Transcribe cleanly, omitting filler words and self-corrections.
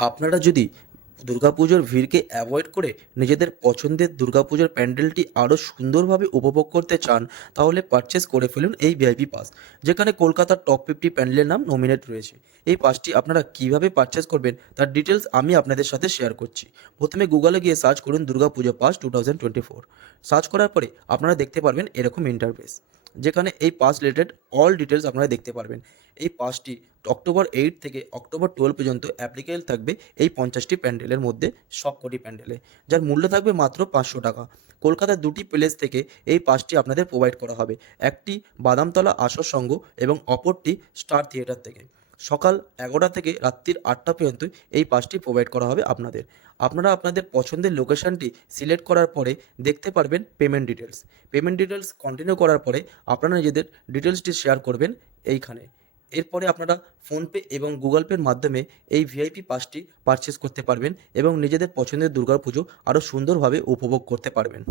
আপনারা যদি দুর্গাপুজোর ভিড়কে অ্যাভয়েড করে নিজেদের পছন্দের দুর্গাপুজোর প্যান্ডেলটি আরও সুন্দরভাবে উপভোগ করতে চান, তাহলে পারচেস করে ফেলুন এই ভিআইপি পাস, যেখানে কলকাতার টপ 50 প্যান্ডেলের নাম নমিনেট রয়েছে। এই পাসটি আপনারা কিভাবে পারচেস করবেন তার ডিটেলস আমি আপনাদের সাথে শেয়ার করছি। প্রথমে গুগলে গিয়ে সার্চ করুন দুর্গাপুজো পাস 2024। সার্চ করার পরে আপনারা দেখতে পারবেন এরকম ইন্টারফেস, যেখানে এই পাস রিলেটেড অল ডিটেলস আপনারা দেখতে পারবেন। এই পাসটি অক্টোবর 8 থেকে অক্টোবর 12 পর্যন্ত অ্যাপ্লিকেবল থাকবে এই 50টি প্যান্ডেলের মধ্যে সবকটি প্যান্ডেলে, যার মূল্য থাকবে মাত্র 500 টাকা। কলকাতার দুটি প্লেস থেকে এই পাসটি আপনাদের প্রোভাইড করা হবে, একটি বাদামতলা আসর সংঘ এবং অপরটি স্টার থিয়েটার থেকে। সকাল 11টা থেকে রাত্রির 8টা পর্যন্ত এই পাসটি প্রোভাইড করা হবে আপনাদের। আপনারা আপনাদের পছন্দের লোকেশনটি সিলেক্ট করার পরে দেখতে পারবেন payment details. Payment details continue করার পরে আপনারা নিজেদের ডিটেলসটি শেয়ার করবেন এইখানে। এরপরে আপনারা ফোনপে এবং গুগল পের মাধ্যমে এই ভিআইপি পাসটি পারচেস করতে পারবেন এবং নিজেদের পছন্দের দুর্গাপুজো আরও সুন্দরভাবে উপভোগ করতে পারবেন।